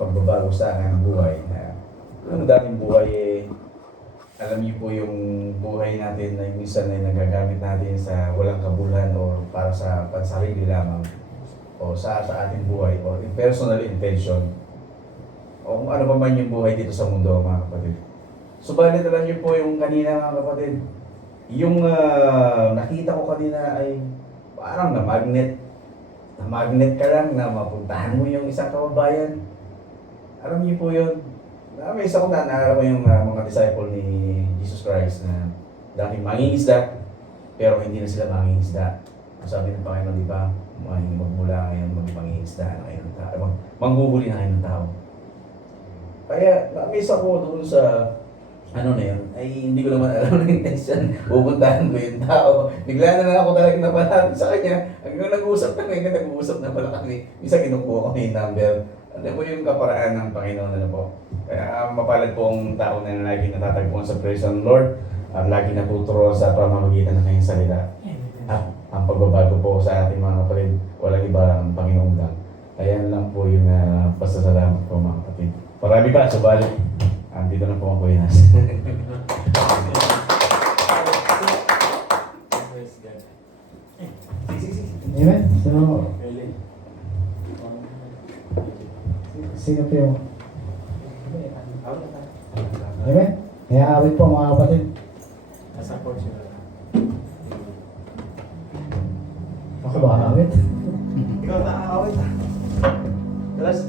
pagbabago sa akin ng buhay. Ang dating buhay alam niyo po yung buhay natin na minsan ay nagagamit natin sa walang kabuluhan o para sa pansarili lamang o sa ating buhay o personal intention o kung ano pa man yung buhay dito sa mundo, mga kapatid. Subalit alam niyo po yung kanina, mga kapatid, yung nakita ko kanina ay parang na-magnet. Na-magnet ka lang na mapuntahan mo yung isang kababayan. Alam niyo po yun. May isa ko naalala ko yung mga disciple ni Jesus Christ na dating mangingisda, pero hindi na sila mangingisda. Sabi ng Panginoon, di ba, magmula ngayon maging mangingisda na kayo ng tao, manghuhuli na kayo ng tao. Kaya na-miss ako doon sa ano na yun, ay hindi ko naman alam ng intention, pupuntahan ko yung tao. Bigla na lang ako talagang napalapit sa kanya. Hanggang nag-uusap na ngayon, nag-uusap na pala kami. Isa kinukuha ko yung number. Ano po yung kaparaan ng Panginoon, ano po. Kaya mapalad po ang tao na lagi natatagpuan sa praise ng Lord at lagi natuturo sa pamamagitan ng kanyang salita. At ang pagbabago po sa ating mga kapatid, walang iba ang Panginoon lang. Kaya lang po yung pasasalamat po, mga kapatid. Marami pa, subalit. Andito na po ang Kuya Nas. Amen? So, sino po yung... Amen? Kaya awit po mga kapatid. Nasa-support sila. Ako ba awit? Ikaw na-awit ah. Dalas.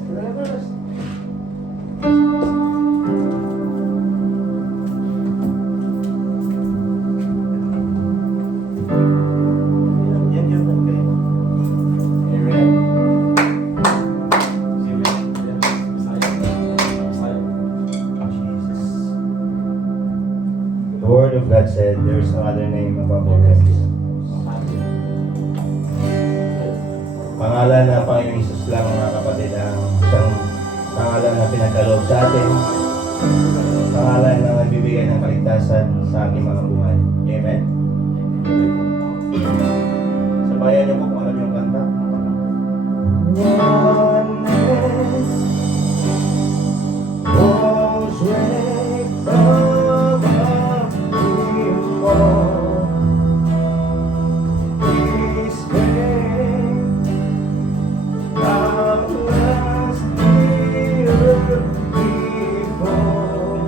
The Word of God said, there is no other name above all names. Pangalan ng Panginoon Jesus lang, mga kapatid, ang isang pangalan na pinagkaloob sa atin. Pangalan na nagbibigay ng kaligtasan sa ating mga buhay. Amen? Sabayan niyo po kung alam yung kanta. One man was raised above him all. His fame outlasts the earth before.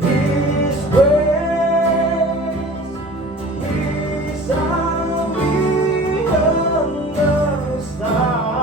His praise is how we understand.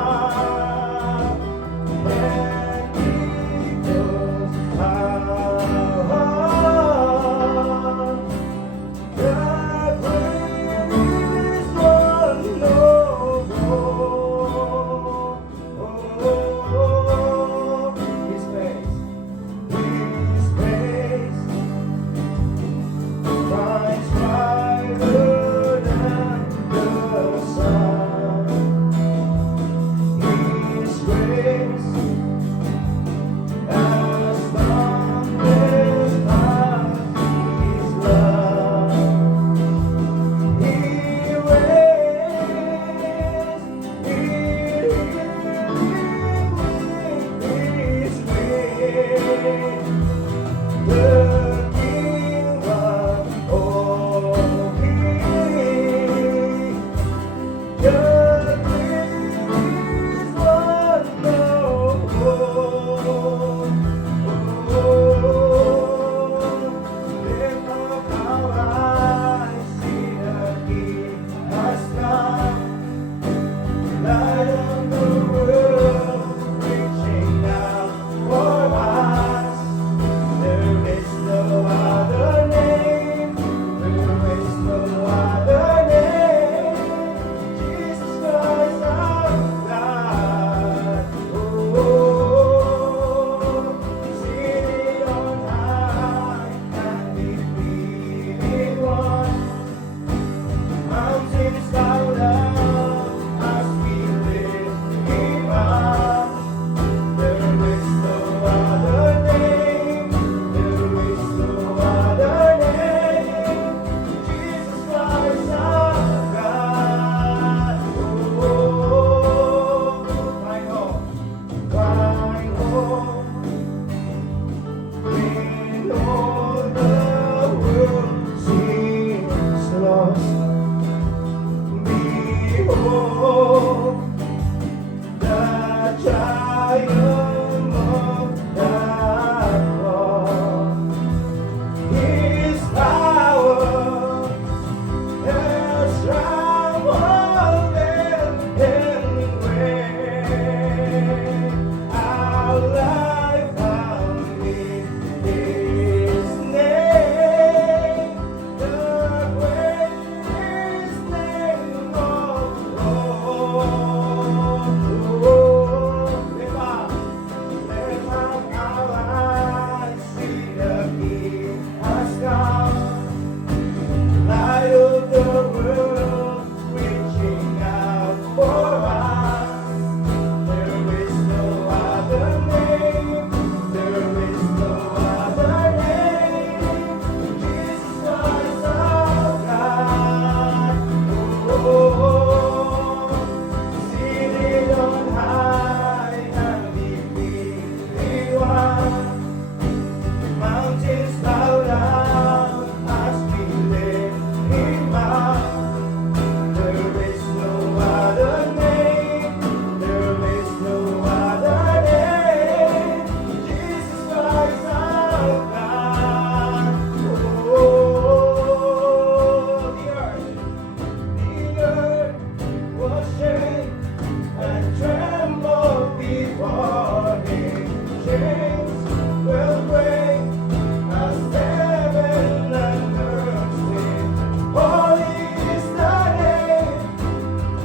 triumph of that cross. His power has traveled anywhere. Our life found in His name, the greatest name of all. Let our eyes see the King has come. Light of the world, reaching out for us. There is no other name. There is no other name. Jesus Christ our God. Oh, seated on high and defeated one. Mountains bow down as we lift Him up. There is no other name. There is no other name. Jesus Christ our God. Oh, the earth was shaken and trembled before Him. Chains will break as heaven and earth sing. Holy is the name.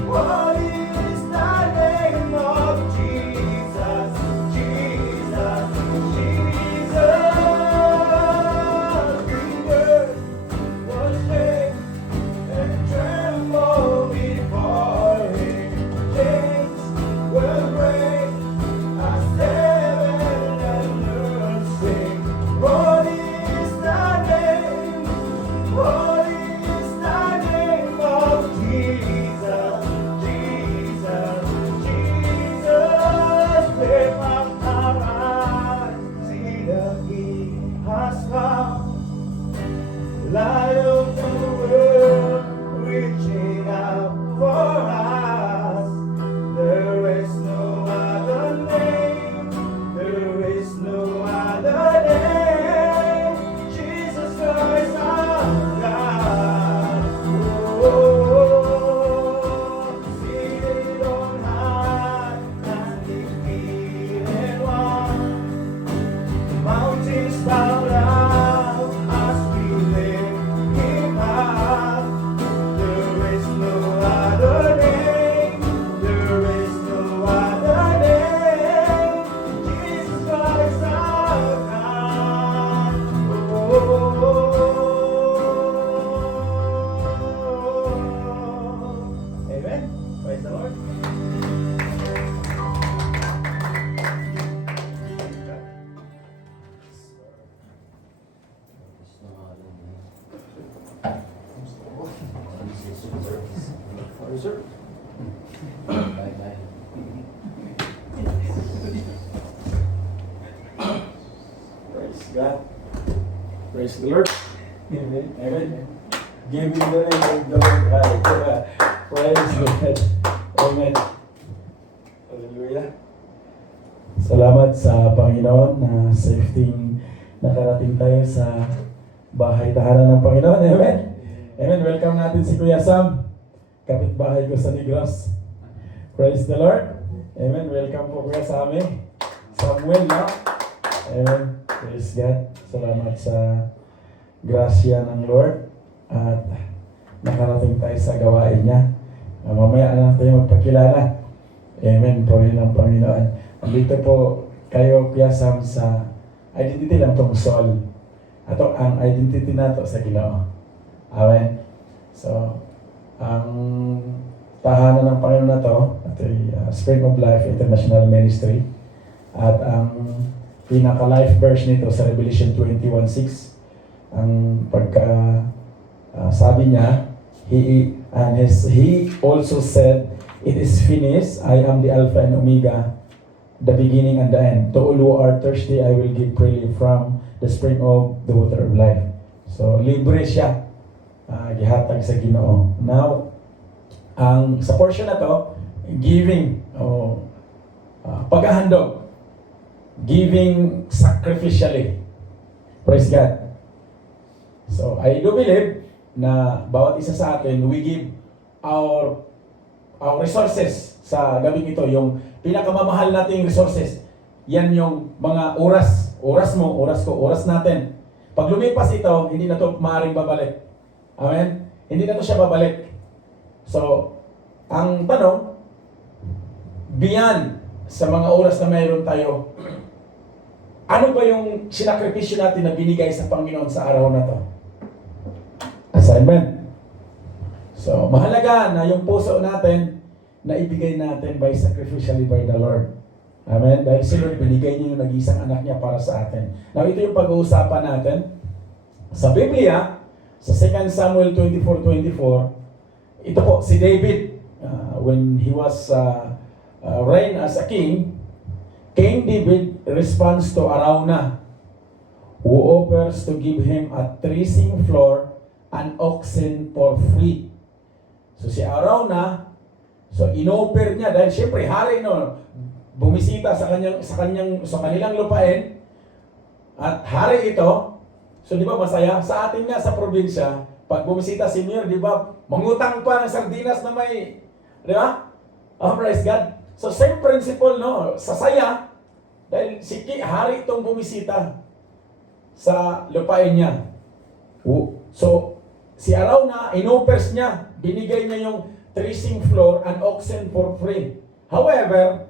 Holy is the name of Jesus. Jesus, Jesus. The earth was shaken and trembled before Him. Chains will break as heaven and earth sing. Holy is the name. Holy is the name of Jesus. Jesus, Jesus. Lift up our eyes, see the King has come. Light of the world, reaching out for us. There is no other name. There is no other name. Jesus Christ our God. Oh, seated on high and defeated one. Mountains bow down as we lift Him up. There is no other name. There is no other name. Jesus Christ our God. Oh. Amen. Praise the Lord. Reserve. Praise God. Praise the Lord. Amen. Amen. Give him the name of the Lord high. Praise God. Amen. Hallelujah. Salamat sa Panginoon na safety nakarating tayo sa bahay tahanan ng Panginoon. Amen. Amen. Welcome natin si Kuya Sam, kapitbahay ko sa Negros. Praise the Lord. Amen. Welcome po Kuya Sammy. Samuel, no? Amen. Praise God. Salamat sa grasya ng Lord at nakarating tayo sa gawain niya. Mamaya na tayo magpakilala. Amen. Puri ng Panginoon. Andito po kayo, Kuya Sam, sa identity lang tong soul. Ato ang identity nato sa Ginoo. Amen. So, ang tahanan ng Panginoon na to, ito ay Spring of Life International Ministry. At ang pinaka-life verse nito sa Revelation 21:6, ang sabi niya, he also said, "It is finished. I am the Alpha and Omega, the beginning and the end. To all who are thirsty, I will give freely from the spring of the water of life." So, libre siya. Gihatag sa Ginoo. Now, sa portion na to, giving, paghahandog, giving sacrificially. Praise God. So, I do believe na bawat isa sa atin, we give our resources sa gabing ito, yung pinakamamahal nating resources. Yan yung mga oras. Oras mo, oras ko, oras natin. Pag lumipas ito, hindi na ito maaaring babalik. Amen? Hindi na ito siya babalik. So, ang tanong, beyond sa mga oras na mayroon tayo, ano ba yung sinakripisyo natin na binigay sa Panginoon sa araw na to? Assignment. So, mahalaga na yung puso natin na ibigay natin by sacrificially by the Lord. Amen? Dahil si Lord, binigay niya yung nag-iisang anak niya para sa atin. Now, ito yung pag-uusapan natin. Sa Biblia, sa 2 Samuel 24:24, ito po, si David, when he was reigned as a king, King David responds to Arauna, who offers to give him a threshing floor and oxen for free. So si Arauna, so inoffer niya dahil siyempre hari no, bumisita sa kanilang lupain at hari ito. So di ba masaya sa atin nga sa probinsya, pag bumisita si Mayor, di ba, mangutang pa ng sardinas na may, di ba? Oh, praise God. So same principle no, sasaya dahil si hari itong bumisita sa lupain niya. So si Arauna, inoffers niya, binigay niya yung threshing floor and oxen for free. However,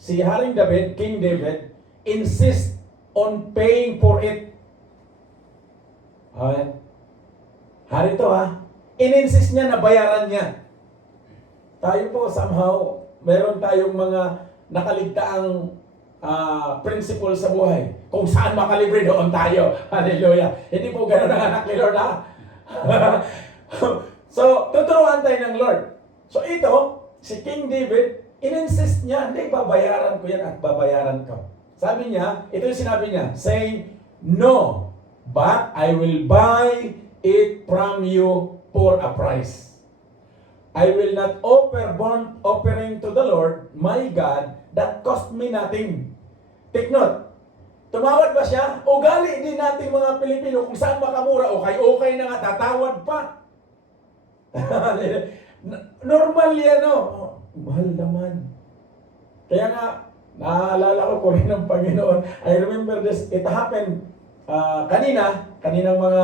si Haring David, King David, insists on paying for it. Amen. Hari to in-insist niya na bayaran niya. Tayo po somehow, meron tayong mga nakaligtaang principle sa buhay. Kung saan makalibre, doon tayo. Hallelujah. Hindi po gano'n ang anak ni Lord So, tuturuan tayo ng Lord. So ito, si King David, in-insist niya, hindi, babayaran ko yan at babayaran ko. Sabi niya, ito yung sinabi niya, saying, no, but I will buy it from you for a price. I will not offer burnt offering to the Lord, my God, that cost me nothing. Take note, tumawad ba siya? Ugali din natin mga Pilipino kung saan makamura, okay na nga, tatawad pa. Normal yan, no? Mahal naman. Kaya nga, naaalala ko rin ng Panginoon. I remember this, it happened kaninang mga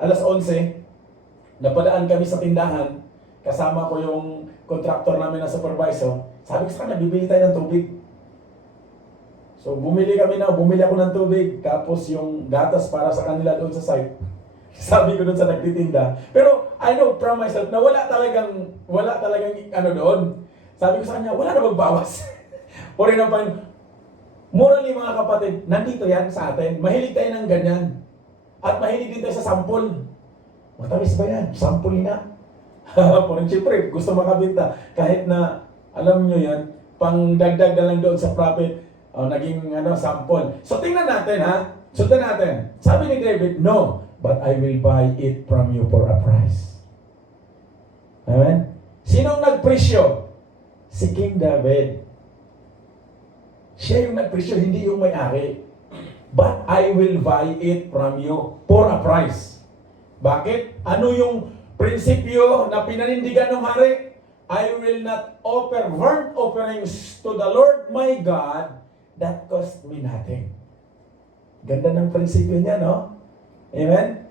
alas 11, napadaan kami sa tindahan, kasama ko yung contractor namin na supervisor. Sabi ko sa kanya, bibili tayo ng tubig. So bumili ako ng tubig, tapos yung gatas para sa kanila doon sa site. Sabi ko doon sa nagtitinda. Pero I know from myself na wala talagang doon. Sabi ko sa kanya, wala na magbawas. Puri ng Panginoon. Morally mga kapatid, nandito yan sa atin. Mahilig tayo ng ganyan. At mahilig din tayo sa sample. Matamis ba yan? Sample na. Puri siyempre, gusto makabita. Kahit na, alam nyo yan, pang dagdag na lang doon sa profit, naging sample. So tingnan natin Sundan natin. Sabi ni David, no, but I will buy it from you for a price. Amen? Sinong nagpresyo? Si King David. Siya yung nagpresyo, hindi yung may-ari. But I will buy it from you for a price. Bakit? Ano yung prinsipyo na pinanindigan ng hari? I will not offer burnt offerings to the Lord my God that cost me nothing. Ganda ng prinsipyo niya, no? Amen?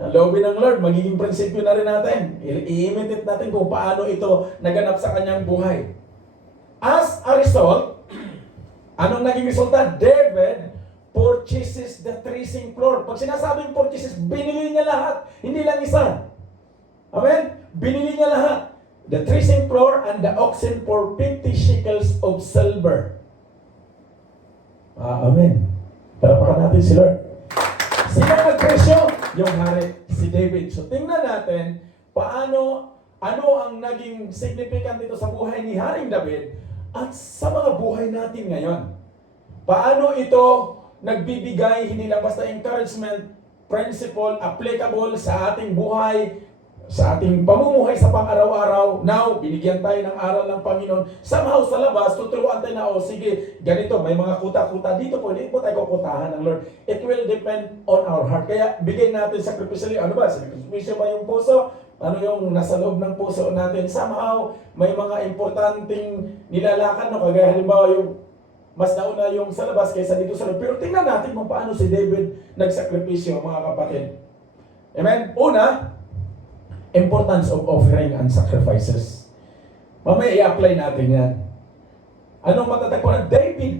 Loobin ng Lord, magiging prinsipyo na rin natin. I-imitate natin kung paano ito naganap sa kanyang buhay. As a result, anong naging resulta? David purchases the threshing floor. Pag sinasabing purchases, binili niya lahat. Hindi lang isa. Amen? Binili niya lahat. The threshing floor and the oxen for 50 shekels of silver. Amen. Parapakan natin si Lord. Sino nagpresyo? Yung hari, si David. So tingnan natin, ano ang naging significant dito sa buhay ni Haring David at sa mga buhay natin ngayon. Paano ito nagbibigay, hindi lang basta encouragement, principle, applicable sa ating buhay, sa ating pamumuhay sa pang-araw-araw. Now, binigyan tayo ng aral ng Panginoon. Somehow sa labas, tuturuan tayo na, sige, ganito, may mga kuta-kuta dito po, hindi po tayo kukutahan ng Lord. It will depend on our heart. Kaya, bigay natin sacrificially, ano ba? Sacrificial ba yung puso? Ano yung nasa loob ng puso natin? Somehow, may mga importanteng nilalakad, no? Kagaya halimbawa yung mas nauna yung sa labas kaysa dito sa loob. Pero tingnan natin kung paano si David nagsakripisyo, mga kapatid. Amen? Una, importance of offering and sacrifices. Mamaya i-apply natin yan. Anong matatagpuan? David's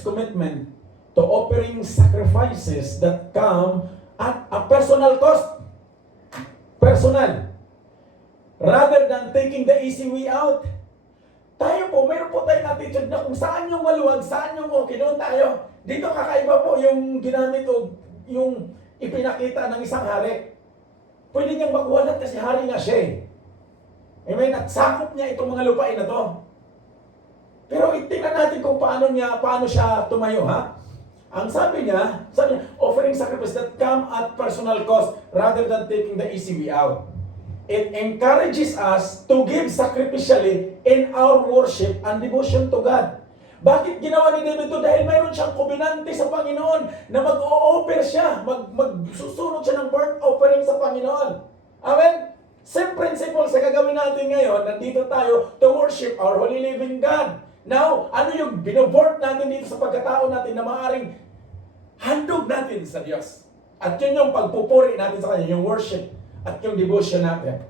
commitment to offering sacrifices that come at a personal cost. Personal. Rather than taking the easy way out. Tayo po, meron po tayong attitude na kung saan yung maluwag, saan yung okay, doon tayo. Dito kakaiba po yung ginamit o yung ipinakita ng isang hari. Pwede niyang makuha lahat kasi hari nga siya eh. Amen? At sakop niya itong mga lupain na to. Pero tingnan natin kung paano siya tumayo, ha? Ang sabi niya, offering sacrifice that come at personal cost rather than taking the easy way out. It encourages us to give sacrificially in our worship and devotion to God. Bakit ginawa ni David ito? Dahil mayroon siyang kobenante sa Panginoon na mag-o-offer siya, magsusunod siya ng burnt offering sa Panginoon. Amen? Same principle sa gagawin natin ngayon, nandito tayo to worship our holy living God. Now, ano yung binobort natin dito sa pagkatao natin na maaaring handog natin sa Diyos? At yun yung pagpupuri natin sa Kanya, yung worship at yung devotion natin.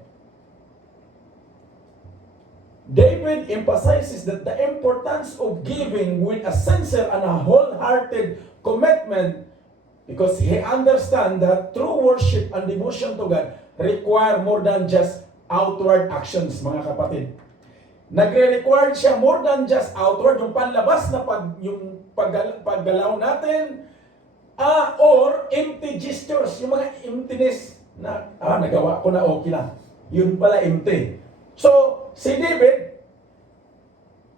David emphasizes that the importance of giving with a sincere and a wholehearted commitment because he understands that true worship and devotion to God require more than just outward actions, mga kapatid. Nagre-require siya more than just outward, yung panlabas na paggalaw natin, or empty gestures, yung mga emptiness na, nagawa ko na okay lang. Yun pala empty. So, si David,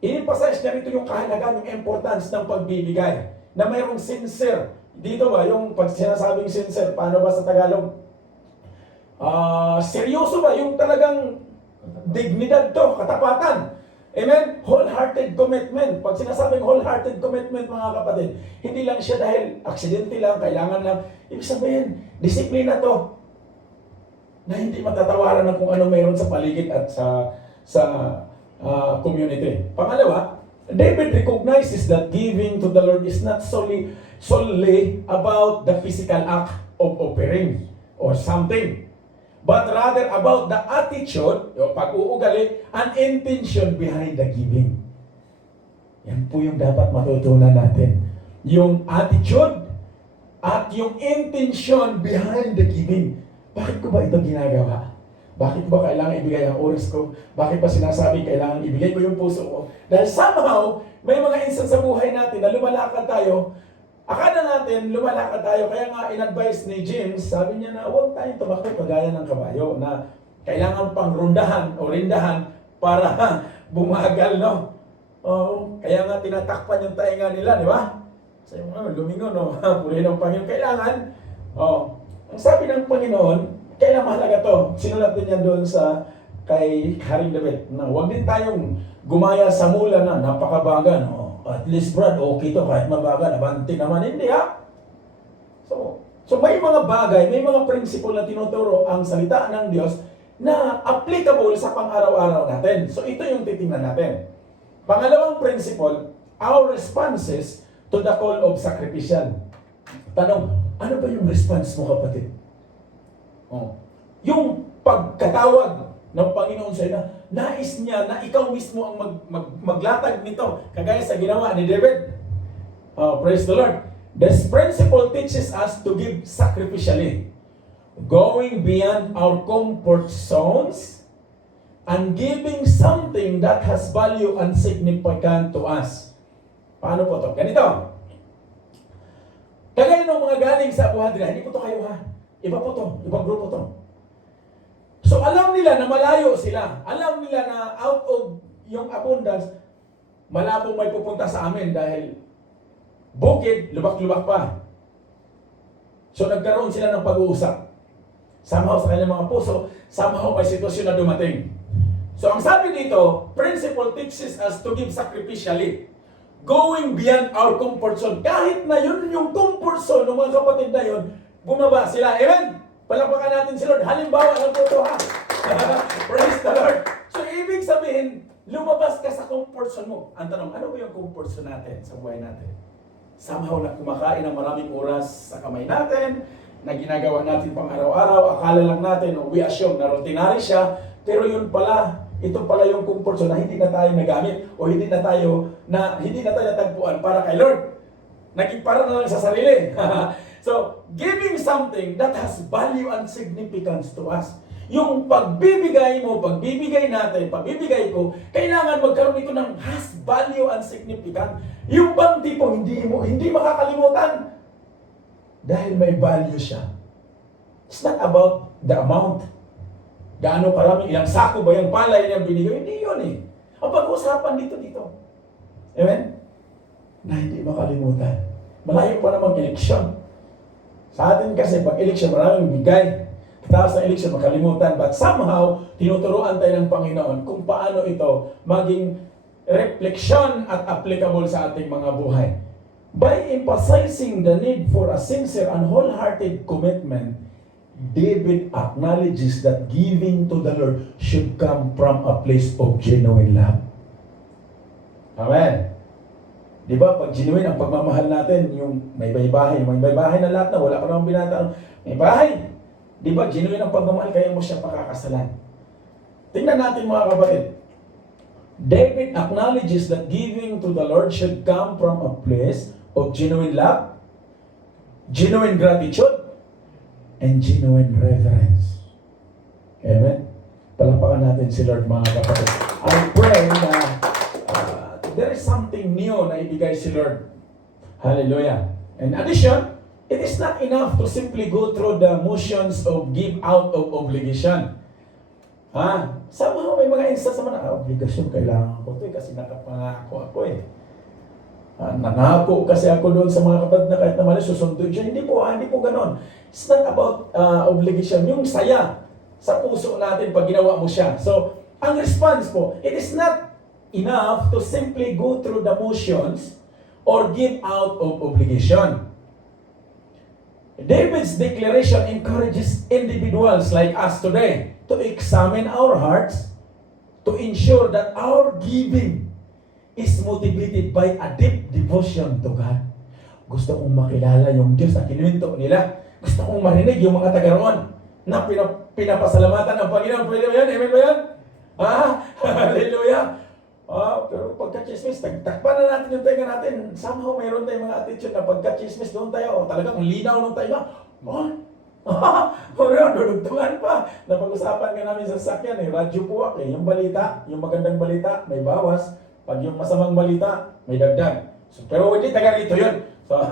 in-emphasize niya rito yung kahalagan, yung importance ng pagbibigay. Na mayroong sincere. Dito ba, yung pag sinasabing sincere, paano ba sa Tagalog? Seryoso ba? Yung talagang dignidad to, katapatan. Amen? Wholehearted commitment. Pag sinasabing wholehearted commitment, mga kapatid, hindi lang siya dahil aksidente lang, kailangan lang. Ibig sabihin, disiplina to. Na hindi matatawaran ng kung ano mayroon sa paligid at sa community. Pangalawa, David recognizes that giving to the Lord is not solely about the physical act of offering or something, but rather about the attitude, o pag-uugali, and intention behind the giving. Yan po yung dapat matutunan natin. Yung attitude at yung intention behind the giving. Bakit ko ba ito ginagawa? Bakit ba kailangan ibigay ang oras ko? Bakit ba sinasabi kailangan ibigay ko yung puso ko? Dahil somehow, may mga instance sa buhay natin na lumalakad tayo. Akala natin, lumalakad tayo. Kaya nga, in-advise ni James, sabi niya na huwag tayong tumakbo kagaya ng kabayo na kailangan pang rundahan o rindahan para bumagal, no? Kaya nga, tinatakpan yung tainga nila, di ba? Sabi mo, lumingon, no? Purihin ng Panginoon. Kailangan, ang sabi ng Panginoon, kailan mahalaga to? Sinulat din niya doon kay Haring David na huwag din tayong gumaya sa mula na napakabaga. No? At least Brad, okay to kahit mabaga, nabanti naman. Hindi ha? So may mga bagay, may mga prinsipyo na tinuturo ang salita ng Diyos na applicable sa pang-araw-araw natin. So ito yung titingnan natin. Pangalawang principle, our responses to the call of sacrificial. Tanong, ano ba yung response mo, kapatid? Yung pagkatawag ng Panginoon sa'yo na nais niya na ikaw mismo ang maglatag nito, kagaya sa ginawa ni David. Praise the Lord. This principle teaches us to give sacrificially, going beyond our comfort zones, and giving something that has value and significant to us. Paano po to? Ganito. Kagaya ng mga galing sa Abuhadra, hindi po to kayo ha. Iba po to, ibang grupo to. So alam nila na malayo sila. Alam nila na out of yung abundance, malabong may pupunta sa amin dahil bukid, lubak-lubak pa. So nagkaroon sila ng pag-uusap. Somehow sa kanyang mga puso, somehow may sitwasyon na dumating. So ang sabi dito, principle teaches us to give sacrificially. Going beyond our comfort zone. Kahit na yun yung comfort zone ng mga kapatid na yun, bumaba sila. Amen? Palakpakan natin si Lord. Halimbawa lang po ito, ha? Praise the Lord. So ibig sabihin, lumabas ka sa comfort zone mo. Ang tanong, ano ba yung comfort zone natin sa buhay natin? Somehow na kumakain ng maraming oras sa kamay natin, na ginagawa natin pang araw-araw, akala lang natin, o we assume na routinary siya, pero yun pala, ito pala yung comfort zone na hindi na tayo nagamit o hindi na tayo natagpuan para kay Lord. Naging para na lang sa sarili. So, giving something that has value and significance to us. Yung pagbibigay mo, pagbibigay natin, pagbibigay ko, kailangan magkaroon ito ng has value and significance. Yung bang tipong hindi makakalimutan dahil may value siya. It's not about the amount. Gaano karami, ilang sako ba yung palay niyang binigay? Hindi yun eh. Ang pag-uusapan dito. Amen? Na hindi makalimutan. Malayo pa namang eleksyon. Sa atin kasi, pag eleksyon, maraming bigay. Tapos sa eleksyon, makalimutan. But somehow, tinuturuan tayo ng Panginoon kung paano ito maging reflection at applicable sa ating mga buhay. By emphasizing the need for a sincere and wholehearted commitment, David acknowledges that giving to the Lord should come from a place of genuine love. Amen. Di ba, pag genuine ang pagmamahal natin, yung may bahay na lahat na wala ka namang binata, may bahay. Di ba, genuine ang pagmamahal, kaya mo siya pakakasalan. Tingnan natin mga kapatid. David acknowledges that giving to the Lord should come from a place of genuine love, genuine gratitude, and genuine reverence. Amen? Palakpakan natin si Lord mga kapatid. I pray na there is something new na ibigay si Lord. Hallelujah. In addition, it is not enough to simply go through the motions of give out of obligation. Somehow may mga instance naman na obligasyon, kailangan ko ito kasi nakapangako ako eh. Nangako kasi ako doon sa mga kapatid na kahit naman susunod siya. Hindi po ganon. It's not about obligation. Yung saya sa puso natin pag ginawa mo siya. So, ang response po, it is not enough to simply go through the motions or give out of obligation. David's declaration encourages individuals like us today to examine our hearts to ensure that our giving is motivated by a deep devotion to God. Gusto kong makilala yung Diyos na kinuwento nila. Gusto kong marinig yung mga taga-roon na pinapasalamatan ng Panginoon. Pwede ba yan? Amen ba yan? Hallelujah! Pero pagka-chismis, takpan na natin yung tenga natin. Somehow mayroon tayong mga attitude na pagka-chismis doon tayo. Talagang linaw nung tayo na. Dudugtungan pa. Napag-usapan nga namin sa sakyan radyo puwak yung balita, yung magandang balita, may bawas. Pag yung masamang balita, may dagdag. So, pero hindi taga rito yun. So,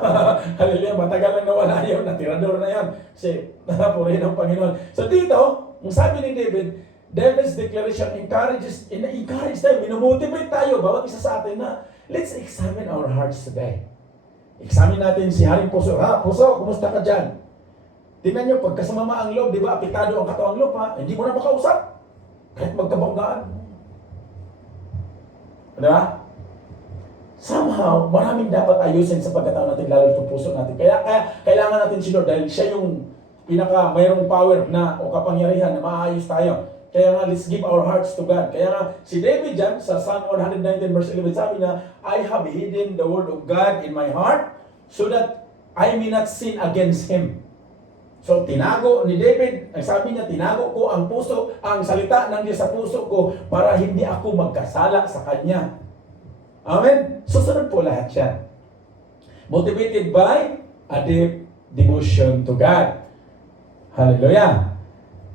hallelujah, matagal lang nawala yun, natirador na yun. Kasi, napuri ng Panginoon. So dito, ang sabi ni David's declaration encourage tayo, minumotivate tayo, bawat isa sa atin na, let's examine our hearts today. Examine natin si Haring Puso. Puso, kumusta ka dyan? Tingnan nyo, pagkasamama ang loob, di ba, apitado ang katawang loob, hindi mo na makausap. Kahit magkabanggaan. Di ba? Somehow, maraming dapat ayusin sa pagkatao natin, lalo sa puso natin. Kaya kailangan natin si Lord dahil siya yung mayroong power na o kapangyarihan na maayos tayo. Kaya nga, let's give our hearts to God. Kaya nga, si David dyan, sa Psalm 119 verse 11, sabi niya, I have hidden the word of God in my heart so that I may not sin against Him. So, tinago ni David, sabi niya, tinago ko ang puso, ang salita ng Diyos sa puso ko para hindi ako magkasala sa Kanya. Amen? Susunod po lahat siya. Motivated by a deep devotion to God. Hallelujah.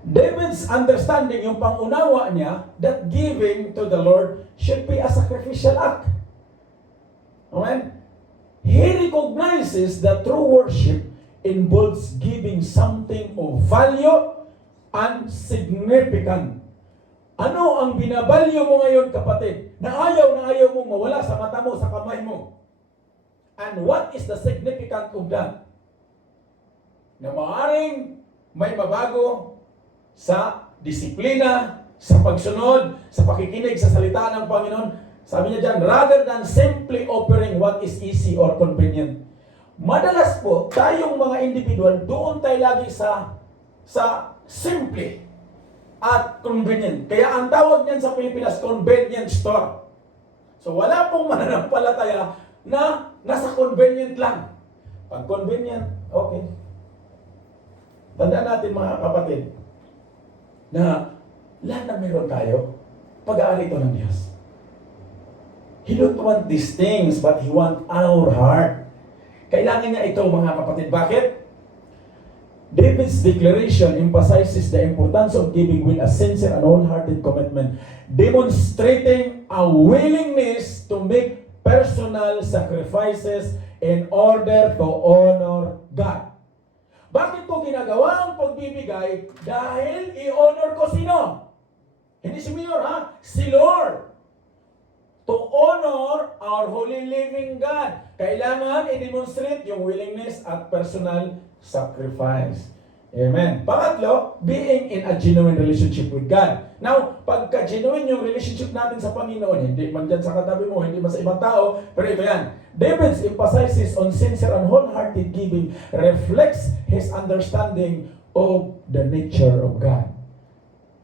David's understanding, yung pangunawa niya, that giving to the Lord should be a sacrificial act. Amen? He recognizes that true worship involves giving something of value and significant. Ano ang binabalyo mo ngayon, kapatid? Na ayaw mong mawala sa mata mo, sa kamay mo. And what is the significance of that? Na maaaring may mabago sa disiplina, sa pagsunod, sa pakikinig sa salita ng Panginoon. Sabi niya dyan, rather than simply offering what is easy or convenient. Madalas po, tayong mga individual, doon tayo lagi sa simple at convenient. Kaya ang tawag niyan sa Pilipinas, convenience store. So wala pong mananampalataya na nasa convenient lang. Pag convenient, okay. Tandaan natin mga kapatid, na lahat na meron tayo, pag-aari ito ng Diyos. He don't want these things, but He want our heart. Kailangan niya ito mga kapatid. Bakit? David's declaration emphasizes the importance of giving with a sincere and wholehearted commitment, demonstrating a willingness to make personal sacrifices in order to honor God. Bakit ko ginagawa ang pagbibigay? Dahil i-honor ko sino? Hindi si Mayor, ha? Si Lord. To honor our holy living God. Kailangan i-demonstrate yung willingness at personal sacrifice. Amen. Pangatlo, being in a genuine relationship with God. Now, pagka genuine yung relationship natin sa Panginoon, hindi man dyan sa katabi mo, hindi man sa ibang tao, pero ito yan. David's emphasis on sincere and wholehearted giving reflects his understanding of the nature of God.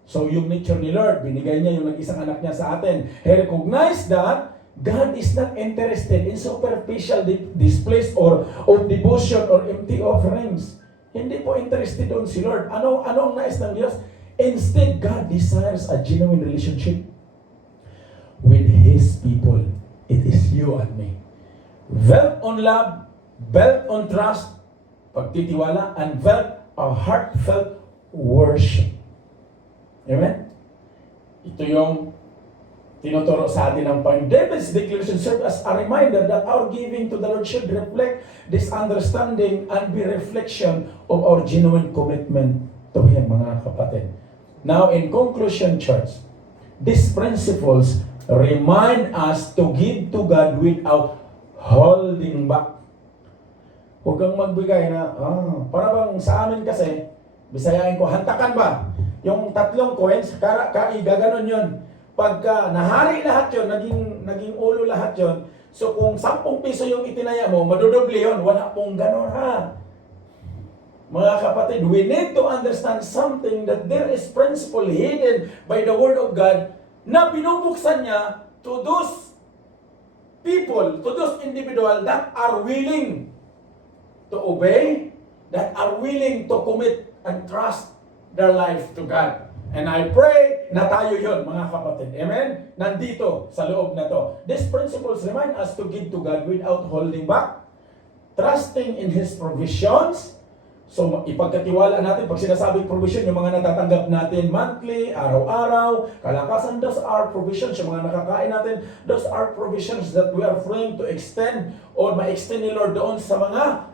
So, yung nature ni Lord, binigay niya yung nag-isang anak niya sa atin. He recognized that God is not interested in superficial displays or devotion or empty offerings. Hindi po interested doon si Lord. Ano ang nais ng Diyos? Instead, God desires a genuine relationship with His people. It is you and me. Built on love, built on trust, pagtitiwala, and built a heartfelt worship. Amen? Ito yung tinuturo sa atin ng Panginoon. David's declaration serves as a reminder that our giving to the Lord should reflect this understanding and be reflection of our genuine commitment to Him, mga kapatid. Now, in conclusion, church, these principles remind us to give to God without holding back. Huwag kang magbigay na, para bang sa amin kasi, Bisayain ko, hantakan ba? Yung 3 coins, gaganon yun. Pagka nahari lahat yun, naging ulo lahat yun, so kung 10 piso yung itinaya mo, madodoble yun. Wala pong ganon, ha? Mga kapatid, we need to understand something that there is principle hidden by the Word of God na binubuksan niya to those people, to those individual that are willing to obey, that are willing to commit and trust their life to God. And I pray na tayo yun, mga kapatid. Amen? Nandito, sa loob na to. These principles remind us to give to God without holding back, trusting in His provisions. So, ipagkatiwala natin, pag sinasabing provision, yung mga natatanggap natin monthly, araw-araw, kalakasan, those are provisions. Yung mga nakakain natin, those are provisions that we are free to extend or ma-extend ni Lord doon sa mga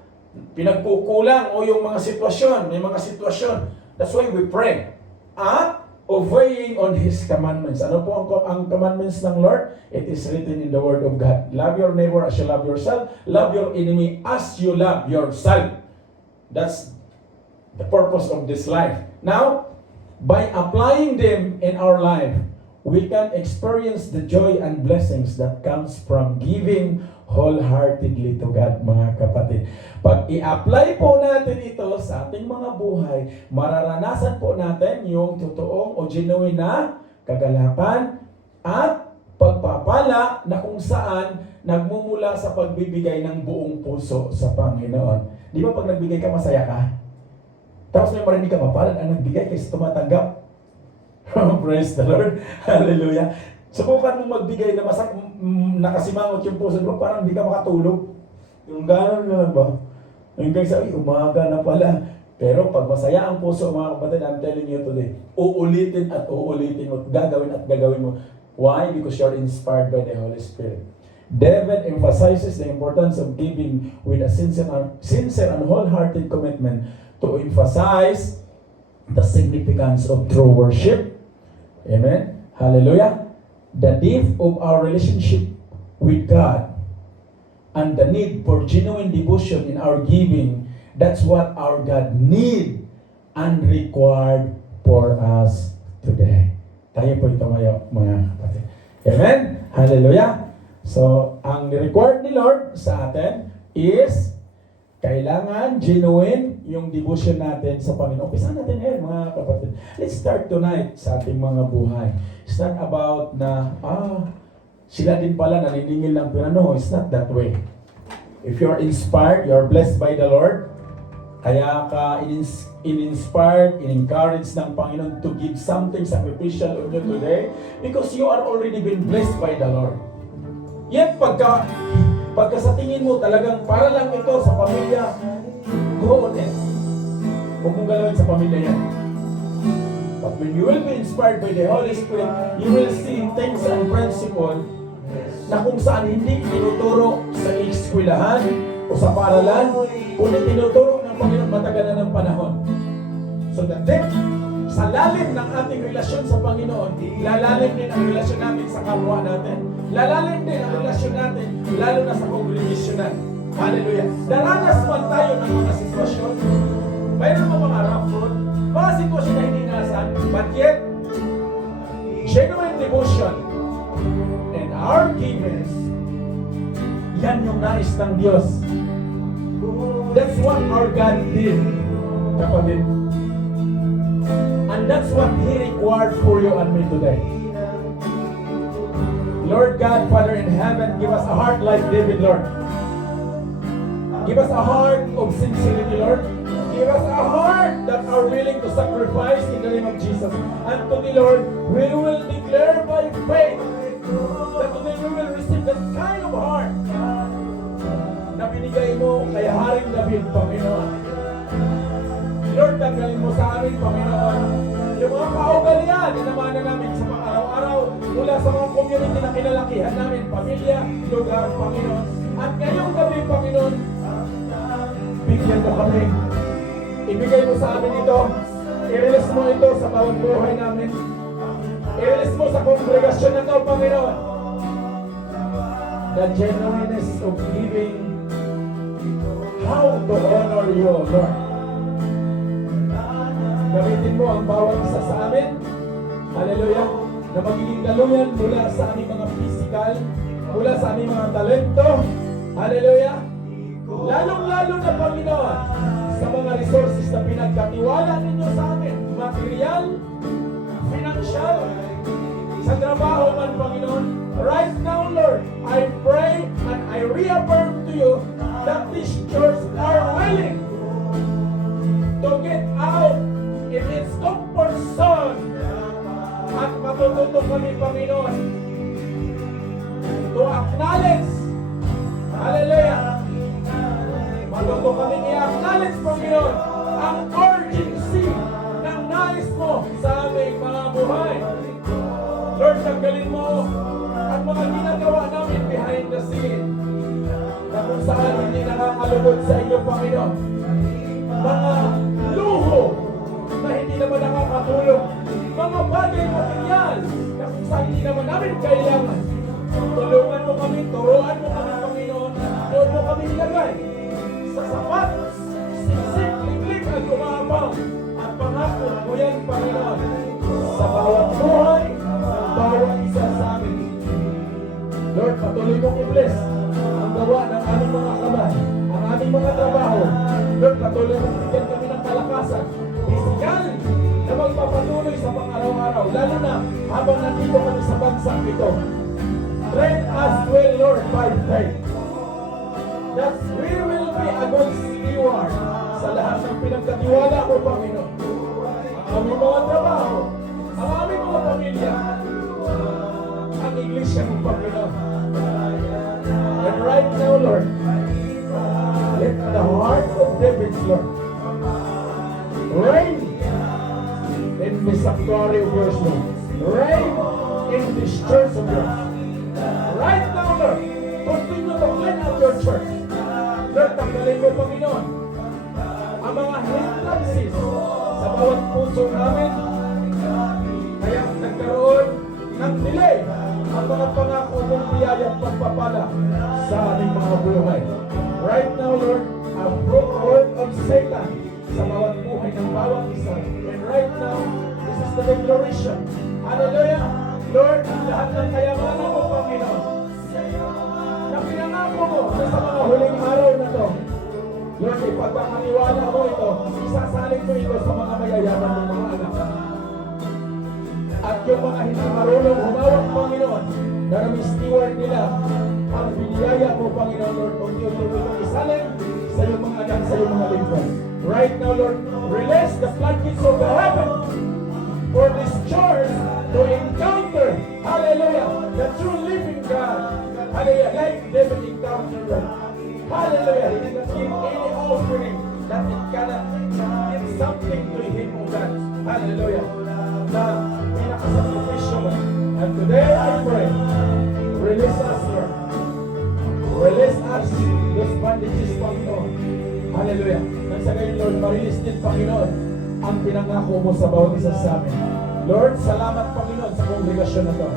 pinagkukulang o yung mga sitwasyon. May mga sitwasyon. That's why we pray. At obeying on His commandments. Ano po ang commandments ng Lord? It is written in the Word of God. Love your neighbor as you love yourself. Love your enemy as you love yourself. That's the purpose of this life. Now, by applying them in our life, we can experience the joy and blessings that comes from giving wholeheartedly to God, mga kapatid. Pag i-apply po natin ito sa ating mga buhay, mararanasan po natin yung totoong o genuine na kagalakan at pagpapala na kung saan nagmumula sa pagbibigay ng buong puso sa Panginoon. Di ba pag nagbigay ka, masaya ka? Tapos may marinig ka, mapalad ang nagbigay kaysa tumatanggap. Praise the Lord. Hallelujah. Subukan mo magbigay na nakasimangot yung puso mo, parang hindi ka makatulog. Yung gano'n na lang ba? Yung guys, umaga na pala. Pero pag masaya ang puso, mga kapatid, I'm telling you today, uulitin at uulitin mo, gagawin mo. Why? Because you're inspired by the Holy Spirit. David emphasizes the importance of giving with a sincere and wholehearted commitment to emphasize the significance of true worship. Amen? Hallelujah. The depth of our relationship with God and the need for genuine devotion in our giving, that's what our God need unrequired for us today. Tayo po ito ngayon, mga kapatid. Amen? Hallelujah! So, ang required ni Lord sa atin is kailangan genuine yung devotion natin sa Panginoon. Umpisa natin ngayon, mga kapatid. Let's start tonight sa ating mga buhay. It's not about na, sila din pala naniningil ng pera. No, it's not that way. If you're inspired, you're blessed by the Lord, kaya ka in-inspired, in-encouraged ng Panginoon to give something sacrificial on you today because you are already been blessed by the Lord. Yet pagka sa tingin mo talagang para lang ito sa pamilya, go on it. Huwag mong galawin sa pamilya yan. But when you will be inspired by the Holy Spirit, you will see things and principles na kung saan hindi tinuturo sa eskwelahan o sa paaralan, kundi tinuturo ng Panginoon matagal na ng panahon. So that then, sa lalim ng ating relasyon sa Panginoon, lalalim din ang relasyon natin sa kapwa natin. Lalalim din ang relasyon natin, lalo na sa kongregasyonan. Hallelujah. Daranas man tayo ng mga sitwasyon. Mayroon mga rough road, mga sitwasyon na hindi naasahan, but yet, genuine devotion and our givers, yan yung nais ng Diyos. That's what our God did, kapatid. And that's what He required for you and me today. Lord God, Father in heaven, give us a heart like David, Lord. Give us a heart of sincerity, Lord. Give us a heart that are willing to sacrifice in the name of Jesus. And today, Lord, we will declare by faith that today we will receive that kind of heart na binigay mo kay Haring David, Panginoon. Lord, tanggalin mo sa amin, Panginoon, yung mga kaugalian na namana namin sa mga araw-araw mula sa mga community na kinalakihan namin, pamilya, lugar, Panginoon. At ngayong gabi, Panginoon, bigyan mo kami. Ibigay mo sa amin ito. I-release mo ito sa bawat buhay namin. I-release mo sa kongregasyon na ito, Panginoon. The genuineness of giving. How to honor you, Lord. Gamitin mo ang bawat isa sa amin. Hallelujah. Na magiging daluyan mula sa aming mga physical, mula sa aming mga talento. Hallelujah. Lalong-lalo na, Panginoon, sa mga resources na pinagkatiwala ninyo sa amin. Material, financial, sa trabaho man, Panginoon. Right now, Lord, I pray and I reaffirm to you that these church are willing to get out in its comfort zone at matututo kami, Panginoon, to acknowledge, hallelujah, matuto kami i-acknowledge, Panginoon, ang urgency ng nais mo sa aming mga buhay. Lord, tanggalin mo ang mga ginagawa namin behind the scene na kung saan hindi nakakalugod sa inyo, Panginoon. Mga luho na hindi naman nakakatulong. Mga bagay material na kung saan hindi naman namin kailangan. Tulungan mo kami, turuan mo kami, Panginoon. Doon mo kami ilagay sa sapat, siksik, liklik at umabang. At pangako mo yan, Panginoon, sa bawat buhay, bawat isa sa amin. Lord, patuloy mo i-bless ang gawa ng aming mga kamay, ang aming mga trabaho. Lord, patuloy mo bigyan kami ng kalakasan, physical, na magpapatuloy sa pang-araw-araw, lalo na habang nandito kami sa bansang ito. Train us well, Lord, by faith, that we will be a good steward sa lahat ng pinagkatiwala ko, Panginoon. Ang aming mga trabaho, ang aming mga pamilya, ang iglesia ng Panginoon. And right now, Lord, let the heart of David, Lord, reign in the sanctuary of yours, Lord. Reign in this church of yours. Right now, Lord, continue to clean up your church. Lord, tanggalin mo, Panginoon, ang mga hindrances sa bawat puso namin. Kaya nagkaroon ng delay ang mga pangako mong biyaya at pagpapala sa aming mga buhay. Right now, Lord, a broke work of Satan sa bawat buhay ng bawat isa. And right now, this is the declaration. Hallelujah! Lord, ang lahat ng kayamanan mo, Panginoon, na pinangako mo na sa mga huling araw na to, Lord, ipagkakaniwala mo ito, isasalin mo ito sa mga mayayaman ng mga anak. At yung mga hindi marunong humawak, Panginoon, na nami-steward nila, ang biniyaya mo, Panginoon, Lord, unti-unti mo itong isalin sa iyong mga anak, sa iyong mga lingkod. Right now, Lord, release the floodgates of the heaven for this church to encounter, hallelujah, the true living God. Hallelujah, like David encountered God. Hallelujah, he did not give any offering that it cannot give something to him, O God. Hallelujah. Na pinakasakripisyo mo. And today I pray, release us, Lord. Release us those bandages, Panginoon. Hallelujah. Nang sa gayon, Lord, marilis din, Panginoon, ang pinangako mo sa bawat isa sa amin. Lord, salamat, Panginoon, sa kongregasyon na to.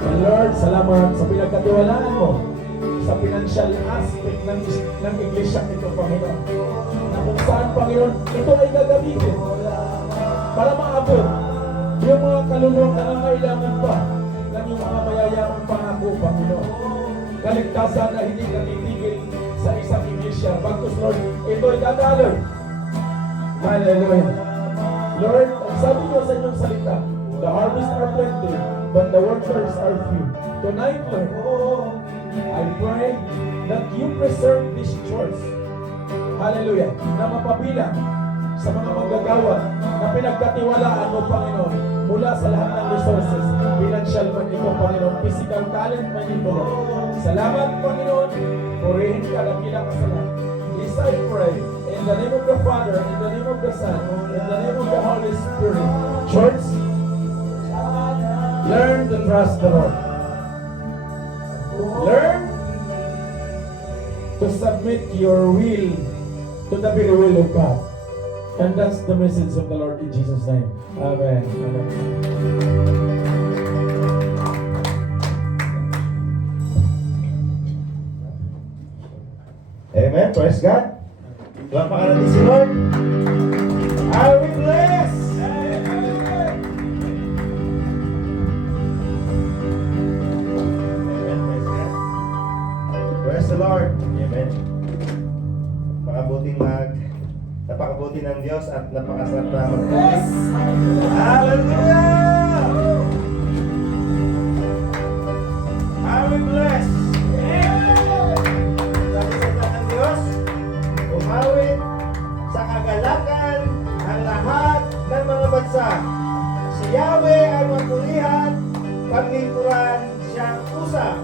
And Lord, salamat sa pinagkatiwalaan mo sa financial aspect ng iglesia ito, Panginoon. Na kung saan, Panginoon, ito ay gagamitin para maabot yung mga kaluluwang nangangailangan pa ng yung mga mayayamang pangako, Panginoon. Kaligtasan na hindi natitigil sa isang iglesia. Bagkus, Lord, ito ay dadaloy. Hallelujah. Lord, ang sabi niyo sa inyong salita, the harvest are plenty, but the workers are few. Tonight, Lord, I pray that you preserve this church. Hallelujah. Na mapabilang sa mga manggagawa na pinagkatiwalaan mo, Panginoon, mula sa lahat ng resources, financial man ito, Panginoon, physical talent man ito. Salamat, Panginoon, purihin ka ng ilang kasalan. This I pray, in the name of the Father, in the name of the Son, in the name of the Holy Spirit. Church, learn to trust the Lord. Learn to submit your will to the very will of God. And that's the message of the Lord in Jesus' name. Amen. Amen. Amen. Praise God. Lampakan natin si Lord. I will bless. Amen. Praise God. Praise the Lord. Amen. Napakabuti ng Diyos at napakasarap na mag-bless. Hallelujah! I will bless. Sabi sa ng Diyos, umawit sa kagalakan ang lahat ng mga bansa. Si Yahweh ay mapulihan, paglingkuran siyang pusa.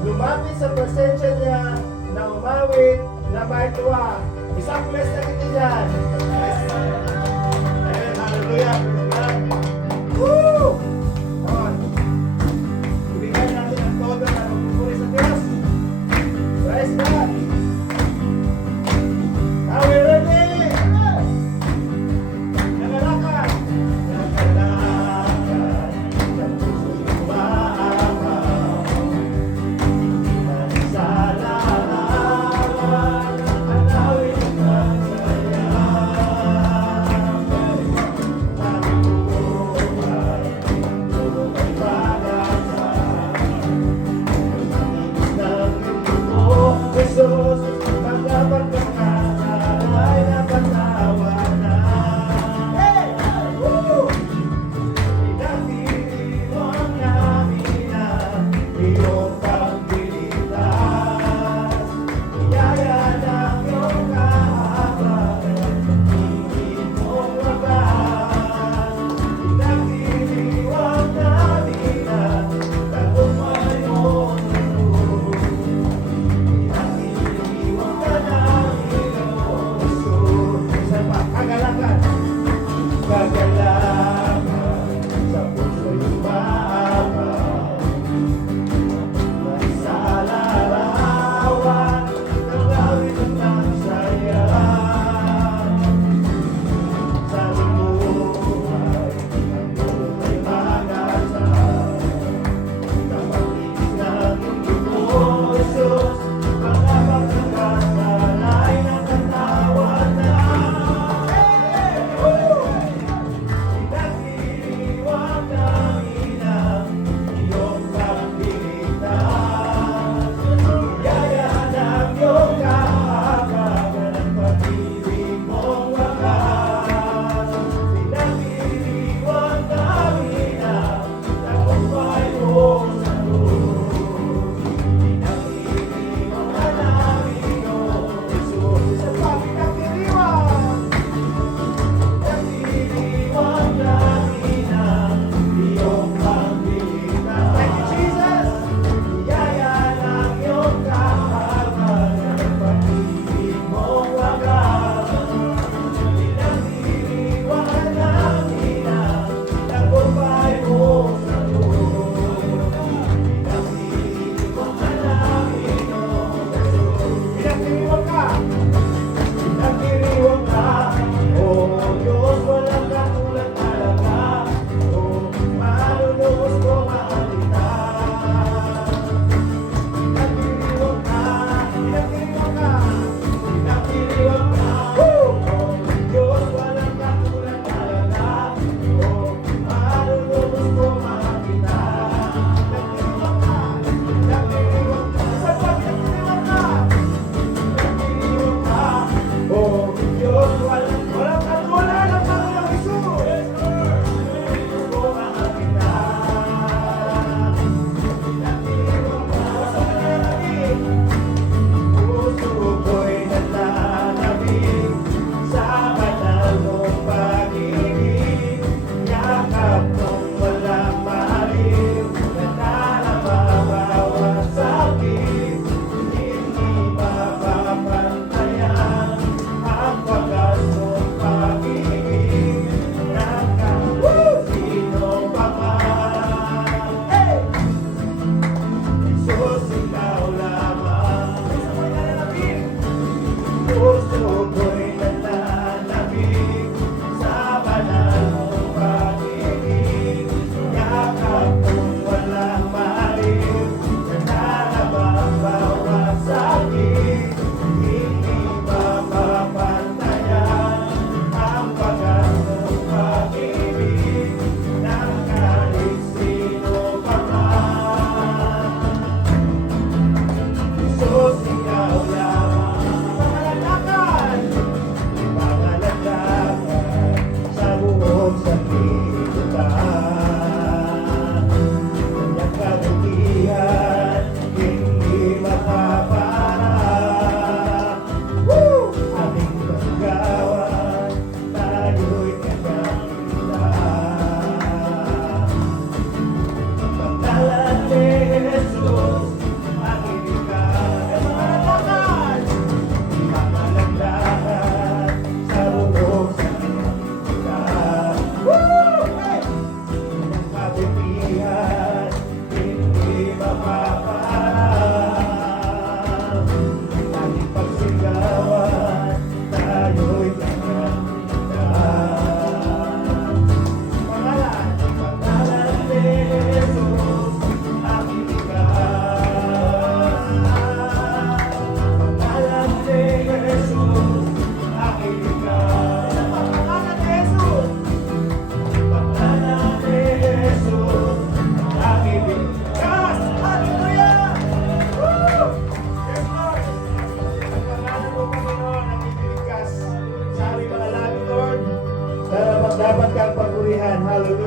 Lumapit sa presensya niya na umawit na may tuwa. Isang bless na kita dyan. Yes. Amen. Hallelujah. Woo! Come on. Ibigay natin ang todo na magpupuri sa Diyos. Praise God. Are we ready? Nagalakan. Nagalakan. Ang puso'y umaamaw. Nagsalawan. Anawin ang saya.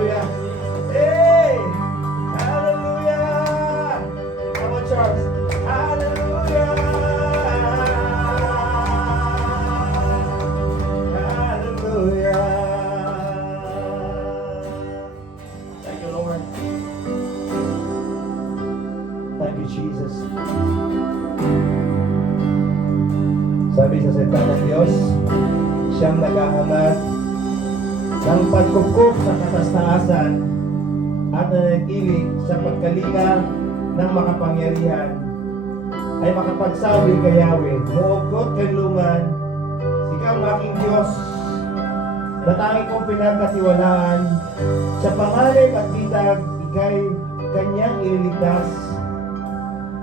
Hallelujah. Hey! Hallelujah! Come on, Charles. Hallelujah! Hallelujah! Thank you, Lord. Thank you, Jesus. Sabi sa salita ng Diyos, siyang nag-aangat ng pagkukup sa katastaasan at nanatiling sa pagkalinga ng makapangyarihan ay makapagsabi kay Yahweh, muugkot kanlungan, ikaw ang aking Diyos, na tangi kong pinagkatiwalaan, sa panganib at bitag, ikay kanyang ililigtas,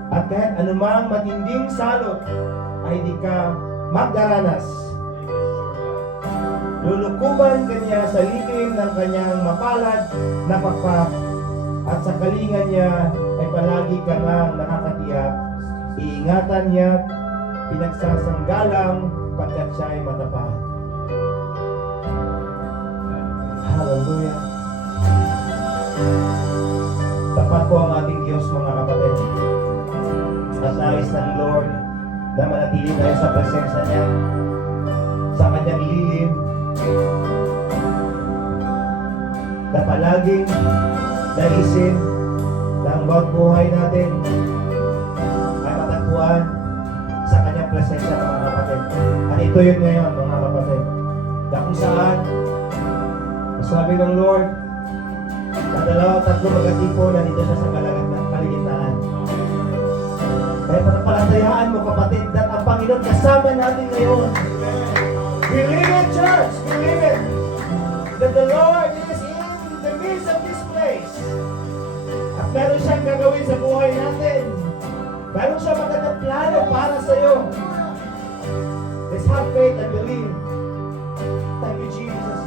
at kahit anumang matinding salot ay di ka magdaranas. Lulukuban kanya sa likim ng kanyang mapalad na pakpak, at sa kalingan niya ay palagi ka ngang nakakatiyak. Iingatan niya, pinagsasanggalang pagkat siya ay matapat. Hallelujah. Tapat po ang ating Diyos, mga kapatid. At nais ng Lord na manatili tayo sa presensya niya, sa kanyang lilim, na palaging naisin na ang bawat buhay natin ay matagpuan sa kanyang presensya, mga kapatid. At ito yun ngayon, mga kapatid, na kung saan sabi ng Lord na 2-3 magatipo na dito siya sa kaligitnaan. Kaya panampalatayaan mo, kapatid, at ang Panginoon kasama natin ngayon. Believe it, church! Believe it! That the Lord is in the midst of this place. At meron siyang gagawin sa buhay natin. Meron siyang magandang plano para sa iyo. Let's have faith and believe. Thank you, Jesus.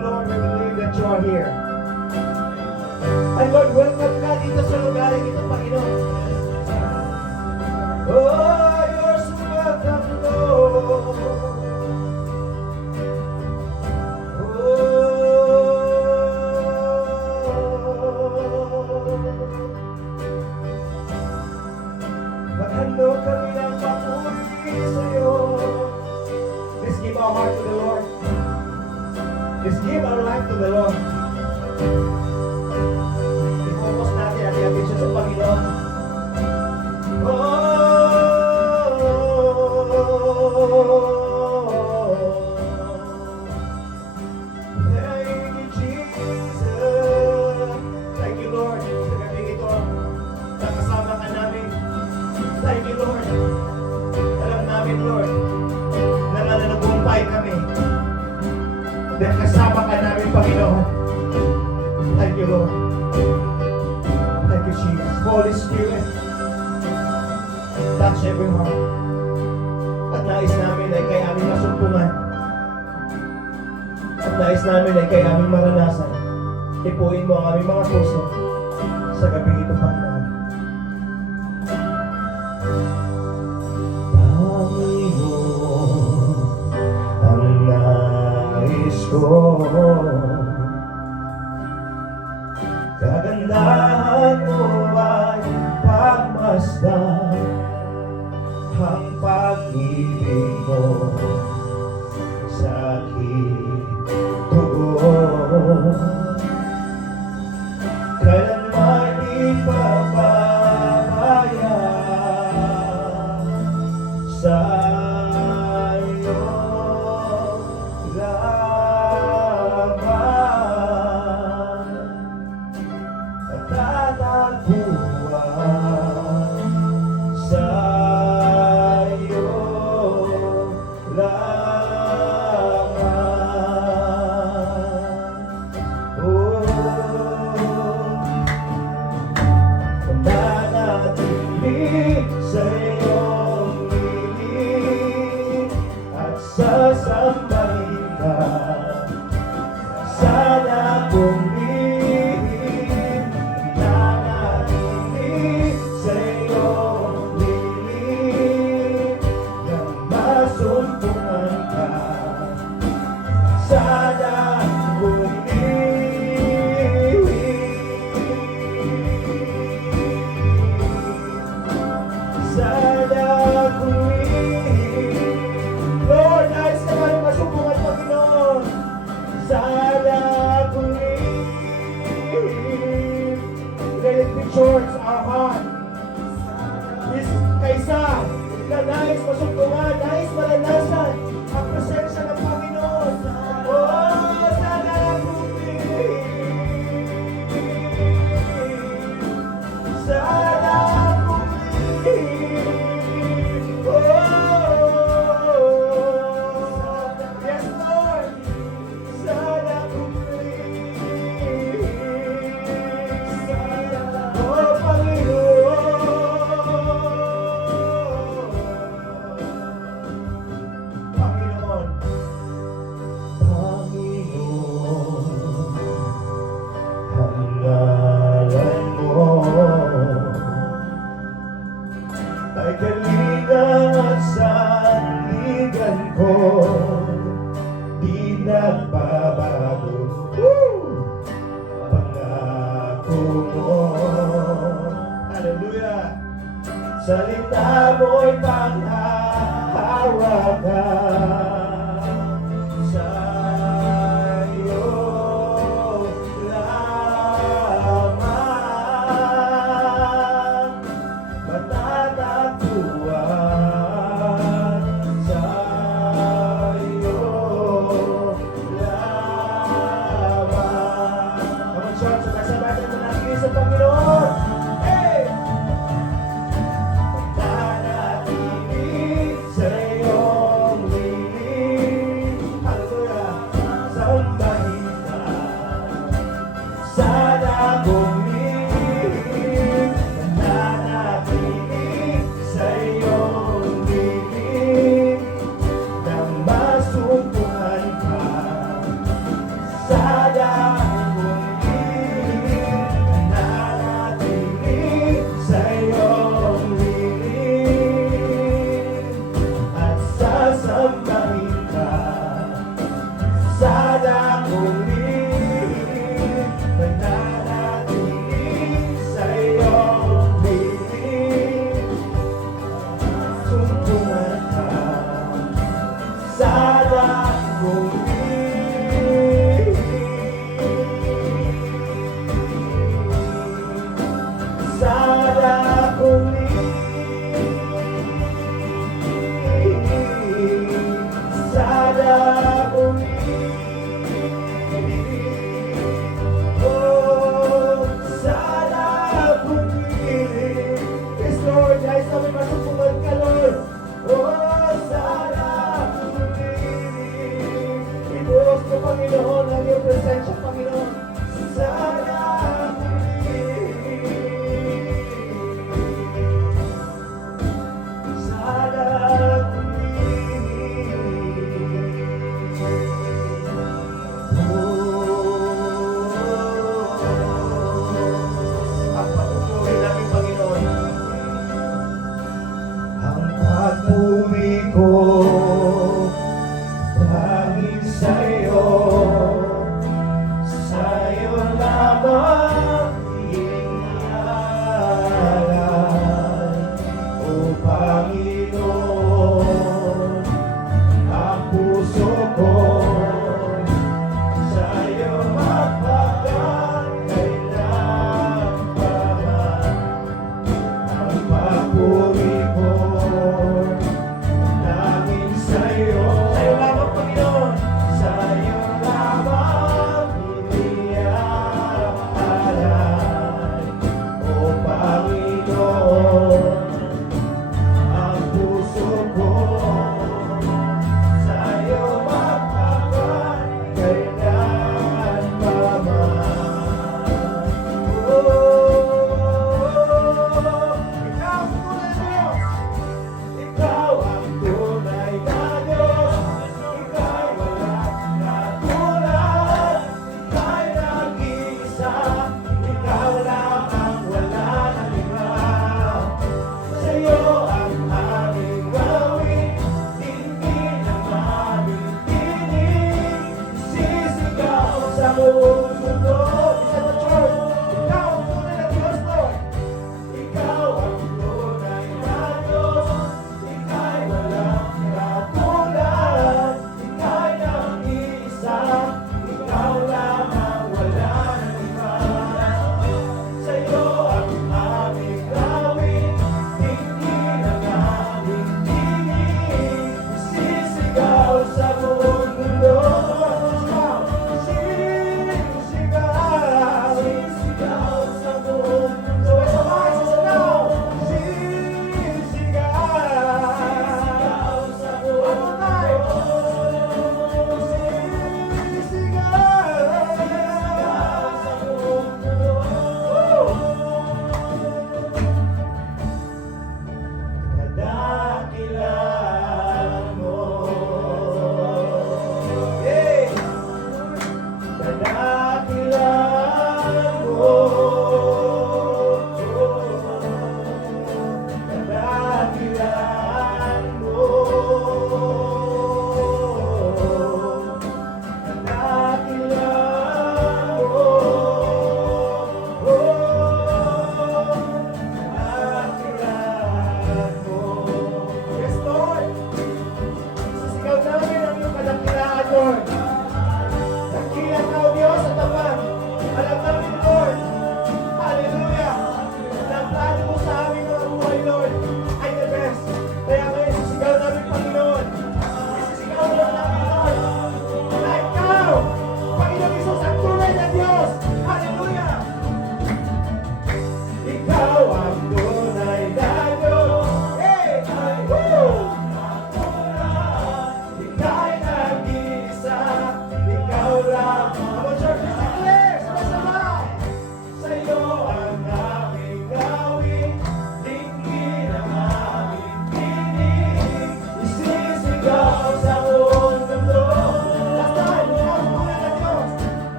Lord, we believe that you are here. And Lord, welcome ka dito sa lugar ito, Panginoon. Oh, you're so welcome, Lord. Maghandog kami ng papuri sa'yo. Let's give our heart to the Lord. Let's give our life to the Lord. I-focus natin ang attention sa Panginoon. Thank you, Jesus. Thank you, Lord. Sa gabing ito, nakasama ka namin. Thank you, Lord. Alam namin, Lord, na nananagumpay kami. Dahil kasama ka namin, Panginoon. Thank you, Lord. Thank you, Jesus. Holy Spirit, touch every heart. At nais namin ay kay aming masumpungan. At nais namin ay kay aming maranasan. Ipuin mo ang aming mga puso sa gabing ito, Panginoon. Panginoon, ang nais ko, kagandahan mo ay pagmasdan, ang pag-ibig mo sa aking tugon. Kailanman ipapabaya sa iyong laman at tataguan sa iyong pictures our heart is kaysa na nais masumpungan, nais maranasan ang presensya ng Panginoon. Oh, sana kumili. Sana kumili. Oh, yes Lord. Sana kumili. Oh, Panginoon. Panginoon. Ang ngalan mo ay kalingang at sandigan ko, di nagbabago. Pangako mo, hallelujah, salita mo'y panghahawakan sa'yo lamang matatagpuan sa'yo lamang. Come on, church, sabay-sabay tayo manahingin sa Panginoon. Hey! Mananatili sa iyong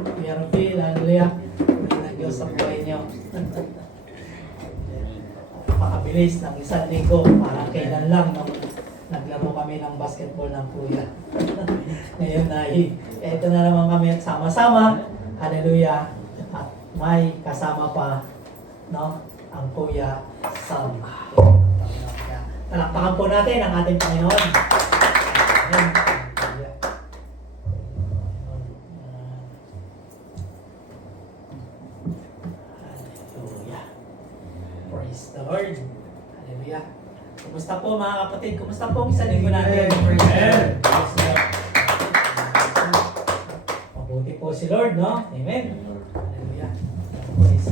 Kuya Rupi, hallelujah. Ng Diyos sa buhay niyo. Pakabilis ng isang linggo, parang kailan lang nung naglaro kami ng basketball ng kuya. Ngayon ay, eto na naman kami at sama-sama, hallelujah, at may kasama pa, no, ang Kuya Sam. Kaya, talakpakan po natin ang ating Panginoon. Amen. Hallelujah. Praise the Lord. Hallelujah. Kumusta po mga kapatid? Kumusta po ang isang linggo natin? Praise the Lord. Praise the Lord. Mabuti po si Lord, no? Amen. Hallelujah. Po is